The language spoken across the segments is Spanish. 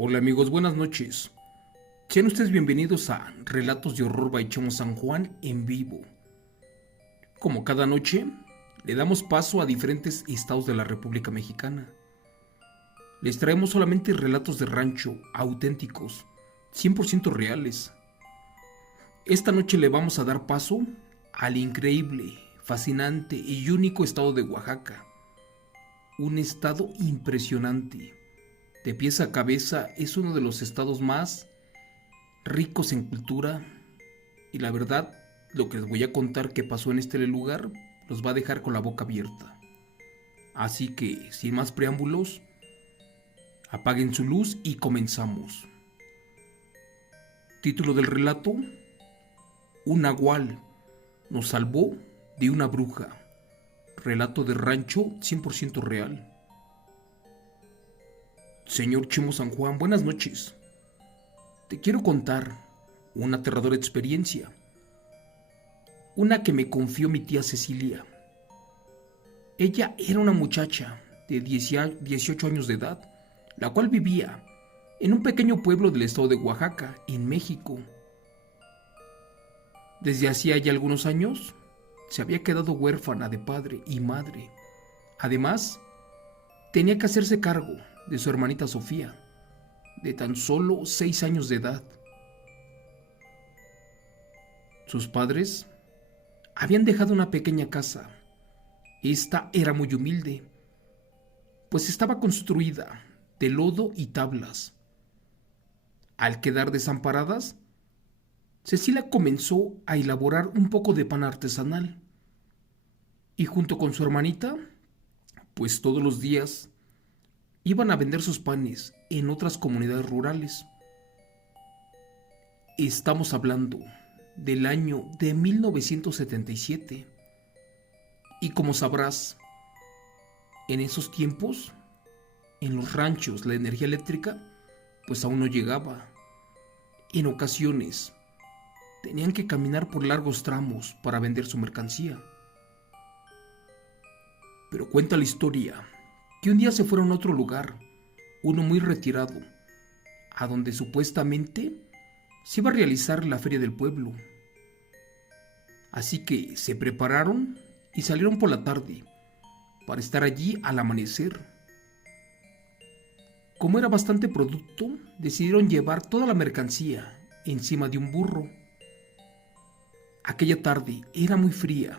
Hola amigos, buenas noches. Sean ustedes bienvenidos a Relatos de Horror by Chemo San Juan en vivo. Como cada noche, le damos paso a diferentes estados de la República Mexicana. Les traemos solamente relatos de rancho, auténticos, 100% reales. Esta noche le vamos a dar paso al increíble, fascinante y único estado de Oaxaca. Un estado impresionante. De pies a cabeza es uno de los estados más ricos en cultura y la verdad, lo que les voy a contar que pasó en este lugar los va a dejar con la boca abierta. Así que, sin más preámbulos, apaguen su luz y comenzamos. Título del relato: Un nahual nos salvó de una bruja. Relato de rancho 100% real. Señor Chemo San Juan, buenas noches. Te quiero contar una aterradora experiencia. Una que me confió mi tía Cecilia. Ella era una muchacha de 18 años de edad, la cual vivía en un pequeño pueblo del estado de Oaxaca, en México. Desde hacía ya algunos años, se había quedado huérfana de padre y madre. Además, tenía que hacerse cargo de su hermanita Sofía, de tan solo 6 años de edad. Sus padres habían dejado una pequeña casa. Esta era muy humilde, pues estaba construida de lodo y tablas. Al quedar desamparadas, Cecilia comenzó a elaborar un poco de pan artesanal y junto con su hermanita, pues todos los días iban a vender sus panes en otras comunidades rurales. Estamos hablando del año de 1977 y como sabrás, en esos tiempos, en los ranchos la energía eléctrica pues aún no llegaba. En ocasiones tenían que caminar por largos tramos para vender su mercancía. Pero cuenta la historia que un día se fueron a otro lugar, uno muy retirado, a donde supuestamente se iba a realizar la feria del pueblo. Así que se prepararon y salieron por la tarde para estar allí al amanecer. Como era bastante producto, decidieron llevar toda la mercancía encima de un burro. Aquella tarde era muy fría,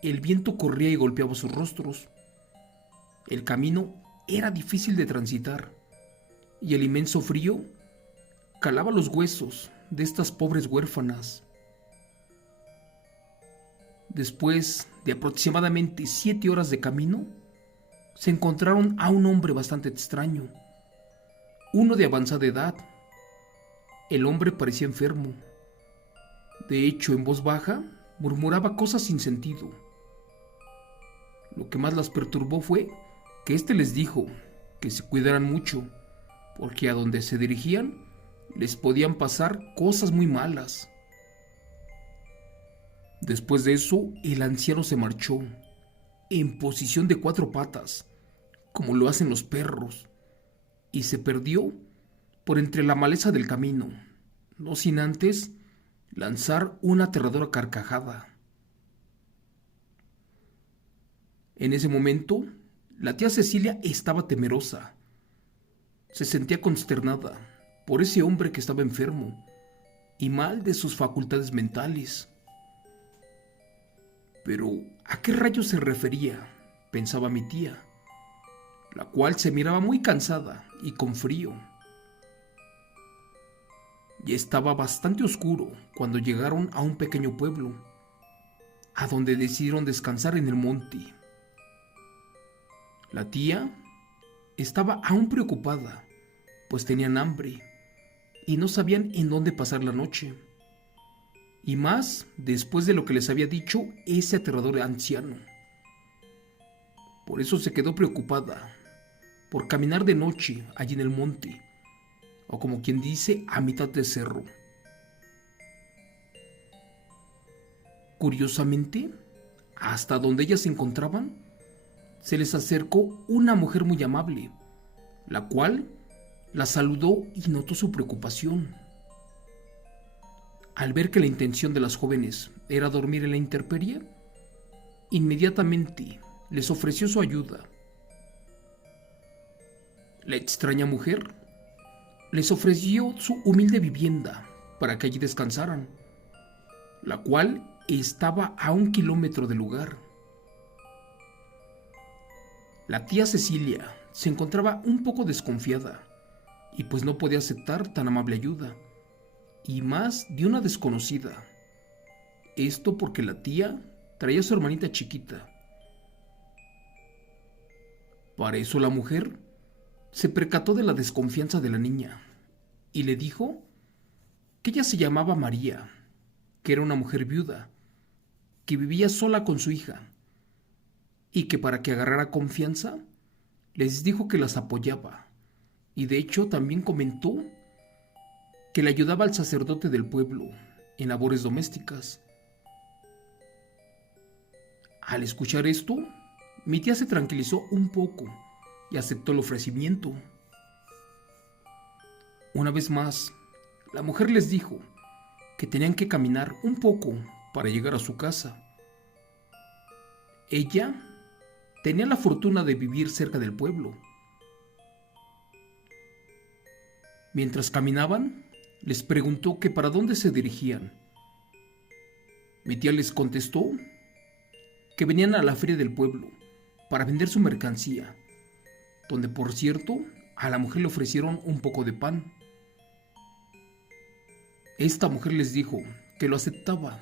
el viento corría y golpeaba sus rostros. El camino era difícil de transitar y el inmenso frío calaba los huesos de estas pobres huérfanas. Después de aproximadamente 7 horas de camino, se encontraron a un hombre bastante extraño, uno de avanzada edad. El hombre parecía enfermo. De hecho, en voz baja, murmuraba cosas sin sentido. Lo que más las perturbó fue que éste les dijo que se cuidaran mucho, porque a donde se dirigían les podían pasar cosas muy malas. Después de eso, el anciano se marchó, en posición de 4 patas, como lo hacen los perros, y se perdió por entre la maleza del camino, no sin antes lanzar una aterradora carcajada. En ese momento, la tía Cecilia estaba temerosa. Se sentía consternada por ese hombre que estaba enfermo y mal de sus facultades mentales. Pero, ¿a qué rayos se refería?, pensaba mi tía, la cual se miraba muy cansada y con frío. Ya estaba bastante oscuro cuando llegaron a un pequeño pueblo, a donde decidieron descansar en el monte. La tía estaba aún preocupada, pues tenían hambre y no sabían en dónde pasar la noche. Y más después de lo que les había dicho ese aterrador anciano. Por eso se quedó preocupada por caminar de noche allí en el monte, o como quien dice, a mitad de cerro. Curiosamente, hasta donde ellas se encontraban, se les acercó una mujer muy amable, la cual La saludó y notó su preocupación. Al ver que la intención de las jóvenes era dormir en la intemperie, inmediatamente les ofreció su ayuda. La extraña mujer les ofreció su humilde vivienda para que allí descansaran, la cual estaba a 1 kilómetro del lugar. La tía Cecilia se encontraba un poco desconfiada y pues no podía aceptar tan amable ayuda, y más de una desconocida. Esto porque la tía traía a su hermanita chiquita. Para eso la mujer se percató de la desconfianza de la niña y le dijo que ella se llamaba María, que era una mujer viuda, que vivía sola con su hija, y que para que agarrara confianza, les dijo que las apoyaba, y de hecho también comentó que le ayudaba al sacerdote del pueblo en labores domésticas. Al escuchar esto, mi tía se tranquilizó un poco y aceptó el ofrecimiento. Una vez más, la mujer les dijo que tenían que caminar un poco para llegar a su casa. Ella tenía la fortuna de vivir cerca del pueblo. Mientras caminaban, les preguntó que para dónde se dirigían. Mi tía les contestó que venían a la feria del pueblo para vender su mercancía, donde por cierto a la mujer le ofrecieron un poco de pan. Esta mujer les dijo que lo aceptaba,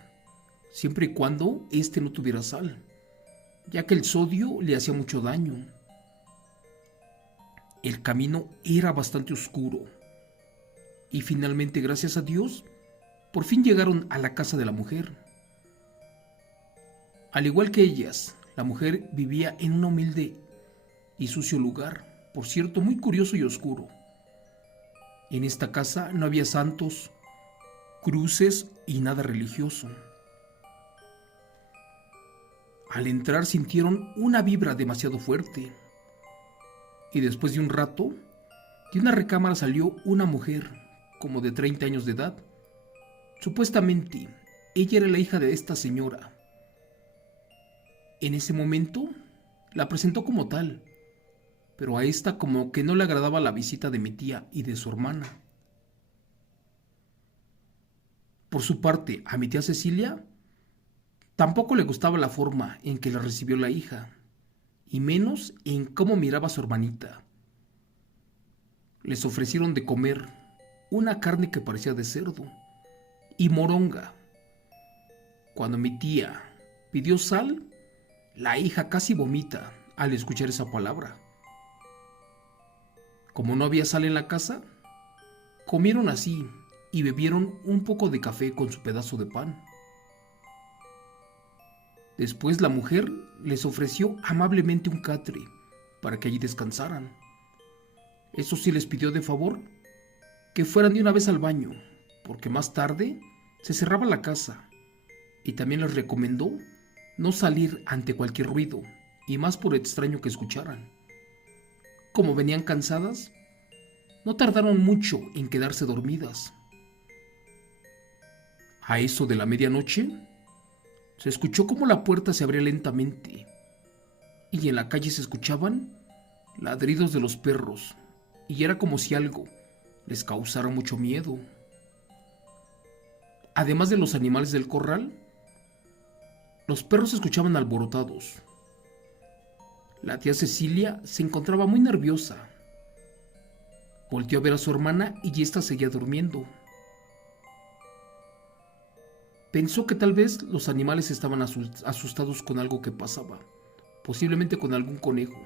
siempre y cuando éste no tuviera sal, ya que el sodio le hacía mucho daño. El camino era bastante oscuro, y finalmente, gracias a Dios, por fin llegaron a la casa de la mujer. Al igual que ellas, la mujer vivía en un humilde y sucio lugar, por cierto, muy curioso y oscuro. En esta casa no había santos, cruces y nada religioso. Al entrar sintieron una vibra demasiado fuerte, y después de un rato, de una recámara salió una mujer como de 30 años de edad. Supuestamente, ella era la hija de esta señora. En ese momento, la presentó como tal, pero a esta como que no le agradaba la visita de mi tía y de su hermana. Por su parte, a mi tía Cecilia tampoco le gustaba la forma en que la recibió la hija, y menos en cómo miraba a su hermanita. Les ofrecieron de comer una carne que parecía de cerdo y moronga. Cuando mi tía pidió sal, la hija casi vomita al escuchar esa palabra. Como no había sal en la casa, comieron así y bebieron un poco de café con su pedazo de pan. Después la mujer les ofreció amablemente un catre para que allí descansaran. Eso sí, les pidió de favor que fueran de una vez al baño, porque más tarde se cerraba la casa, y también les recomendó no salir ante cualquier ruido, y más por extraño que escucharan. Como venían cansadas, no tardaron mucho en quedarse dormidas. A eso de la medianoche, se escuchó como la puerta se abría lentamente, y en la calle se escuchaban ladridos de los perros, y era como si algo les causara mucho miedo. Además de los animales del corral, los perros se escuchaban alborotados. La tía Cecilia se encontraba muy nerviosa. Volteó a ver a su hermana y ésta seguía durmiendo. Pensó que tal vez los animales estaban asustados con algo que pasaba, posiblemente con algún conejo.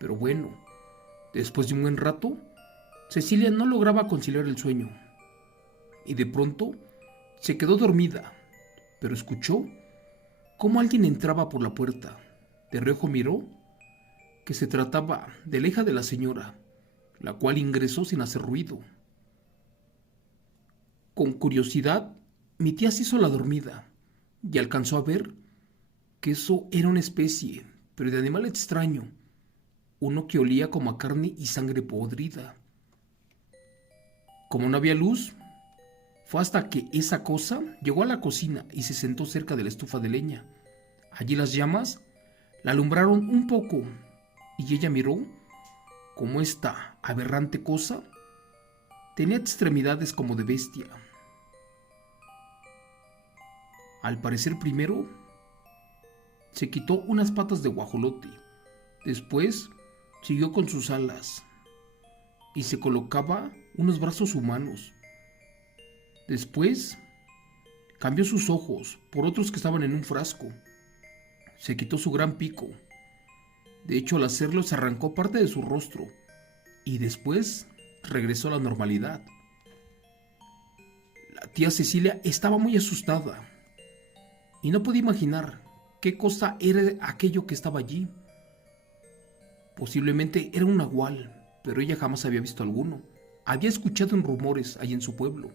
Pero bueno, después de un buen rato, Cecilia no lograba conciliar el sueño, y de pronto se quedó dormida, pero escuchó cómo alguien entraba por la puerta. De reojo miró que se trataba de la hija de la señora, la cual ingresó sin hacer ruido. Con curiosidad, mi tía se hizo la dormida y alcanzó a ver que eso era una especie, pero de animal extraño, uno que olía como a carne y sangre podrida. Como no había luz, fue hasta que esa cosa llegó a la cocina y se sentó cerca de la estufa de leña. Allí las llamas la alumbraron un poco y ella miró cómo esta aberrante cosa tenía extremidades como de bestia. Al parecer primero se quitó unas patas de guajolote, después siguió con sus alas y se colocaba unos brazos humanos. Después cambió sus ojos por otros que estaban en un frasco. Se quitó su gran pico. De hecho, al hacerlo se arrancó parte de su rostro y después regresó a la normalidad. La tía Cecilia estaba muy asustada y no podía imaginar qué cosa era aquello que estaba allí. Posiblemente era un nahual, pero ella jamás había visto alguno. Había escuchado en rumores allí en su pueblo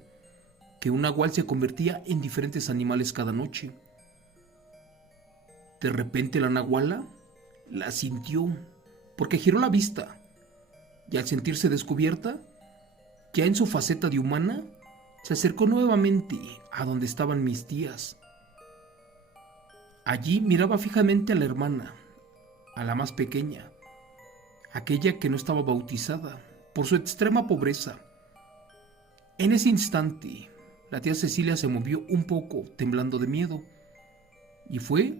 que un nahual se convertía en diferentes animales cada noche. De repente la nahuala la sintió, porque giró la vista, y al sentirse descubierta, ya en su faceta de humana, se acercó nuevamente a donde estaban mis tías. Allí miraba fijamente a la hermana, a la más pequeña, aquella que no estaba bautizada por su extrema pobreza. En ese instante, la tía Cecilia se movió un poco, temblando de miedo, y fue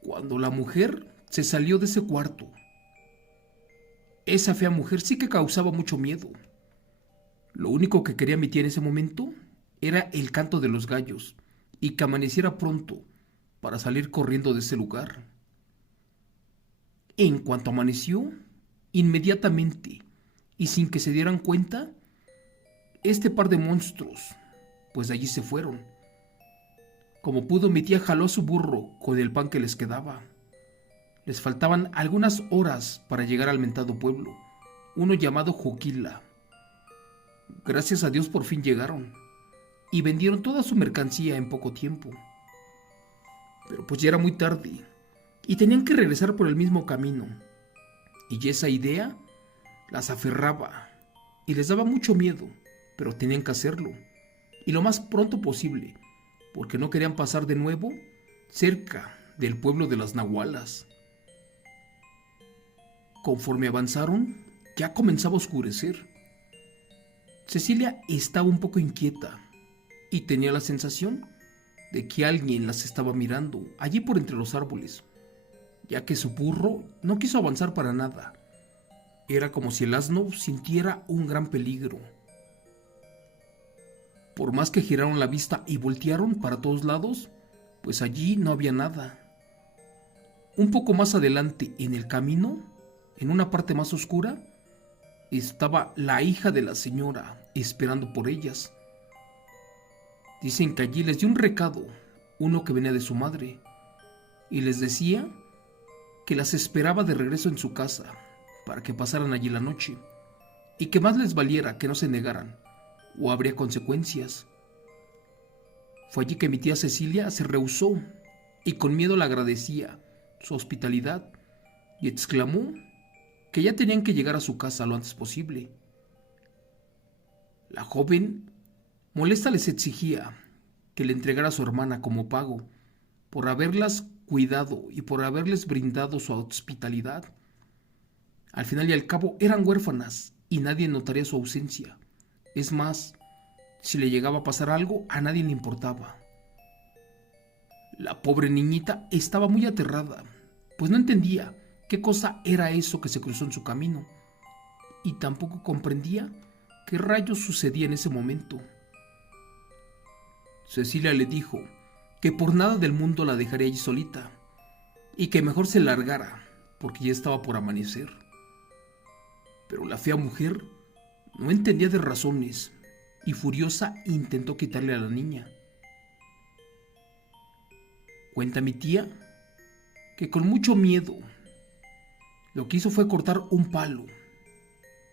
cuando la mujer se salió de ese cuarto. Esa fea mujer sí que causaba mucho miedo. Lo único que quería mi tía en ese momento era el canto de los gallos y que amaneciera pronto para salir corriendo de ese lugar. En cuanto amaneció, inmediatamente y sin que se dieran cuenta, este par de monstruos, pues de allí se fueron. Como pudo, mi tía jaló a su burro con el pan que les quedaba. Les faltaban algunas horas para llegar al mentado pueblo, uno llamado Joquila. Gracias a Dios por fin llegaron y vendieron toda su mercancía en poco tiempo. Pero pues ya era muy tarde y tenían que regresar por el mismo camino. Y esa idea las aferraba y les daba mucho miedo, pero tenían que hacerlo, y lo más pronto posible, porque no querían pasar de nuevo cerca del pueblo de las nahualas. Conforme avanzaron, ya comenzaba a oscurecer. Cecilia estaba un poco inquieta y tenía la sensación de que alguien las estaba mirando allí por entre los árboles, ya que su burro no quiso avanzar para nada. Era como si el asno sintiera un gran peligro. Por más que giraron la vista y voltearon para todos lados, pues allí no había nada. Un poco más adelante en el camino, en una parte más oscura, estaba la hija de la señora esperando por ellas. Dicen que allí les dio un recado, uno que venía de su madre, y les decía que las esperaba de regreso en su casa para que pasaran allí la noche, y que más les valiera que no se negaran, o habría consecuencias. Fue allí que mi tía Cecilia se rehusó y con miedo le agradecía su hospitalidad y exclamó que ya tenían que llegar a su casa lo antes posible. La joven, molesta, les exigía que le entregara a su hermana como pago por haberlas cuidado y por haberles brindado su hospitalidad. Al final y al cabo eran huérfanas y nadie notaría su ausencia. Es más, si le llegaba a pasar algo, a nadie le importaba. La pobre niñita estaba muy aterrada, pues no entendía qué cosa era eso que se cruzó en su camino, y tampoco comprendía qué rayos sucedía en ese momento. Cecilia le dijo que por nada del mundo la dejaría allí solita, y que mejor se largara, porque ya estaba por amanecer. Pero la fea mujer no entendía de razones y furiosa intentó quitarle a la niña. Cuenta mi tía que con mucho miedo lo que hizo fue cortar un palo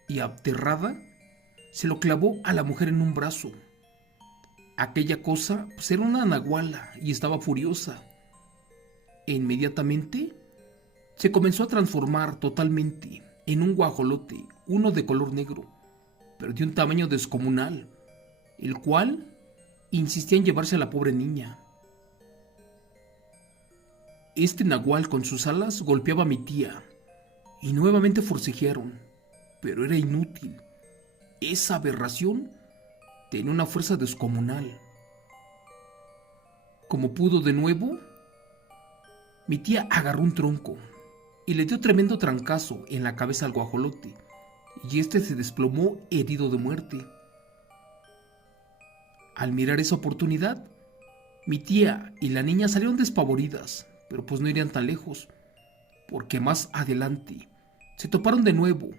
y aterrada se lo clavó a la mujer en un brazo. Aquella cosa pues era una nahuala y estaba furiosa. E inmediatamente se comenzó a transformar totalmente en un guajolote, uno de color negro, pero de un tamaño descomunal, el cual insistía en llevarse a la pobre niña. Este nahual con sus alas golpeaba a mi tía y nuevamente forcejearon, pero era inútil. Esa aberración tenía una fuerza descomunal. Como pudo de nuevo, mi tía agarró un tronco y le dio tremendo trancazo en la cabeza al guajolote, y este se desplomó herido de muerte. Al mirar esa oportunidad, mi tía y la niña salieron despavoridas, pero pues no irían tan lejos, porque más adelante se toparon de nuevo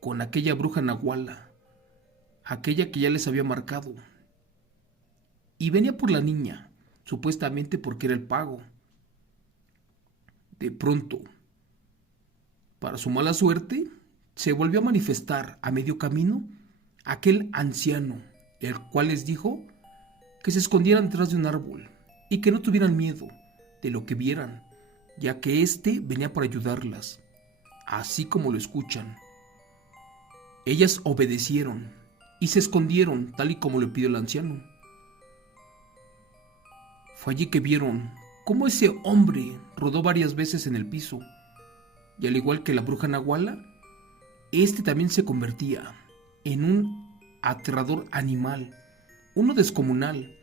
con aquella bruja nahuala, aquella que ya les había marcado, y venía por la niña, supuestamente porque era el pago. De pronto, para su mala suerte, se volvió a manifestar a medio camino aquel anciano, el cual les dijo que se escondieran detrás de un árbol y que no tuvieran miedo de lo que vieran, ya que éste venía para ayudarlas, así como lo escuchan. Ellas obedecieron y se escondieron tal y como le pidió el anciano. Fue allí que vieron cómo ese hombre rodó varias veces en el piso, y al igual que la bruja nahuala, este también se convertía en un aterrador animal, uno descomunal,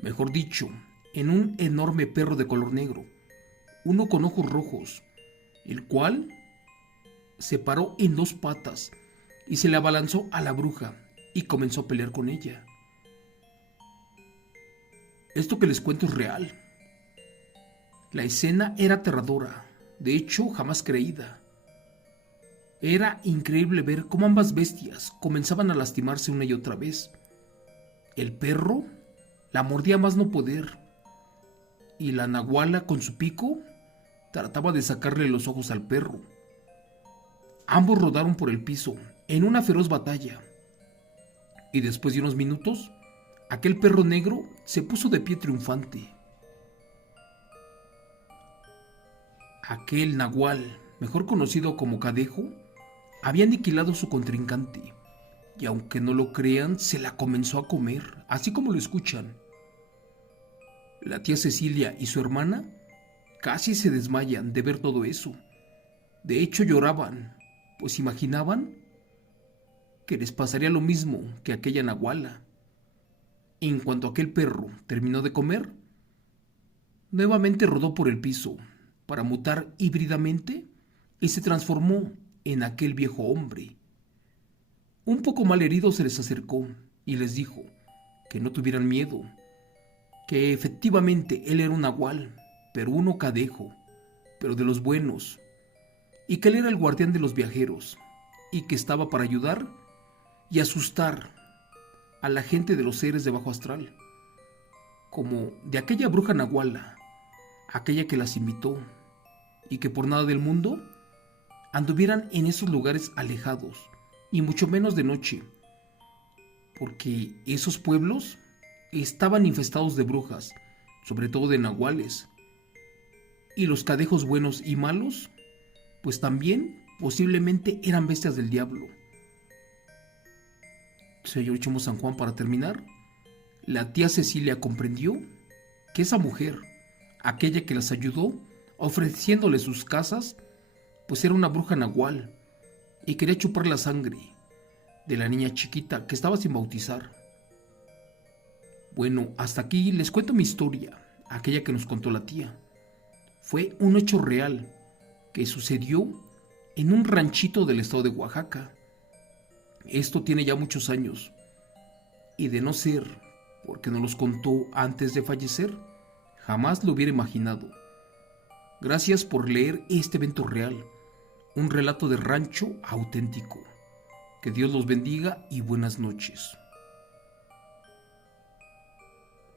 mejor dicho, en un enorme perro de color negro, uno con ojos rojos, el cual se paró en dos patas y se le abalanzó a la bruja y comenzó a pelear con ella. Esto que les cuento es real. La escena era aterradora, de hecho jamás creída. Era increíble ver cómo ambas bestias comenzaban a lastimarse una y otra vez. El perro la mordía a más no poder, y la nahuala con su pico trataba de sacarle los ojos al perro. Ambos rodaron por el piso en una feroz batalla, y después de unos minutos, aquel perro negro se puso de pie triunfante. Aquel nahual, mejor conocido como Cadejo, había aniquilado a su contrincante, y aunque no lo crean, se la comenzó a comer, así como lo escuchan. La tía Cecilia y su hermana casi se desmayan de ver todo eso. De hecho, lloraban, pues imaginaban que les pasaría lo mismo que a aquella nahuala. En cuanto aquel perro terminó de comer, nuevamente rodó por el piso para mutar híbridamente y se transformó en aquel viejo hombre. Un poco mal herido se les acercó y les dijo que no tuvieran miedo, que efectivamente él era un nahual, pero uno Cadejo, pero de los buenos, y que él era el guardián de los viajeros, y que estaba para ayudar y asustar a la gente de los seres de bajo astral, como de aquella bruja nahuala, aquella que las invitó, y que por nada del mundo anduvieran en esos lugares alejados, y mucho menos de noche, porque esos pueblos estaban infestados de brujas, sobre todo de nahuales, y los cadejos buenos y malos, pues también posiblemente eran bestias del diablo. Señor Chemo San Juan, para terminar, la tía Cecilia comprendió que esa mujer, aquella que las ayudó ofreciéndole sus casas, pues era una bruja nahual y quería chupar la sangre de la niña chiquita que estaba sin bautizar. Bueno, hasta aquí les cuento mi historia, aquella que nos contó la tía. Fue un hecho real que sucedió en un ranchito del estado de Oaxaca. Esto tiene ya muchos años, y de no ser porque nos los contó antes de fallecer, jamás lo hubiera imaginado. Gracias por leer este evento real, un relato de rancho auténtico. Que Dios los bendiga y buenas noches.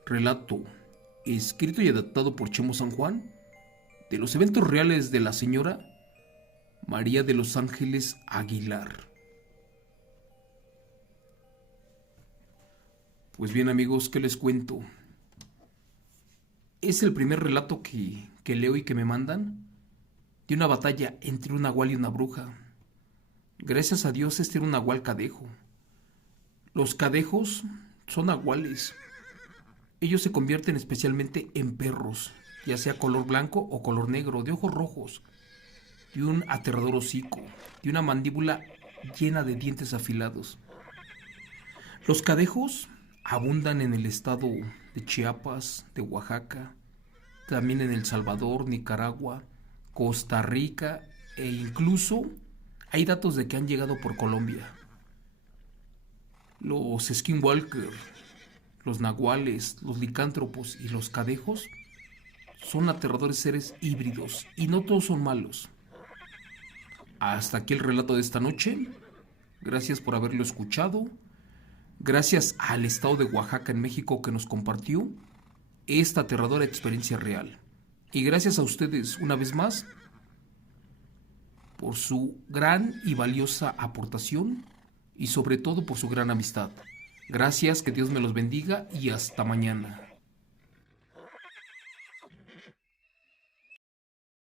Relato escrito y adaptado por Chemo San Juan de los eventos reales de la señora María de los Ángeles Aguilar. Pues bien, amigos, ¿qué les cuento? Es el primer relato que leo y que me mandan de una batalla entre un nahual y una bruja. Gracias a Dios este era un nahual Cadejo. Los cadejos son nahuales. Ellos se convierten especialmente en perros, ya sea color blanco o color negro, de ojos rojos, de un aterrador hocico, de una mandíbula llena de dientes afilados. Los cadejos abundan en el estado de Chiapas, de Oaxaca, también en El Salvador, Nicaragua, Costa Rica e incluso hay datos de que han llegado por Colombia. Los skinwalker, los nahuales, los licántropos y los cadejos son aterradores seres híbridos y no todos son malos. Hasta aquí el relato de esta noche. Gracias por haberlo escuchado. Gracias al estado de Oaxaca en México que nos compartió esta aterradora experiencia real. Y gracias a ustedes una vez más por su gran y valiosa aportación y sobre todo por su gran amistad. Gracias, que Dios me los bendiga y hasta mañana.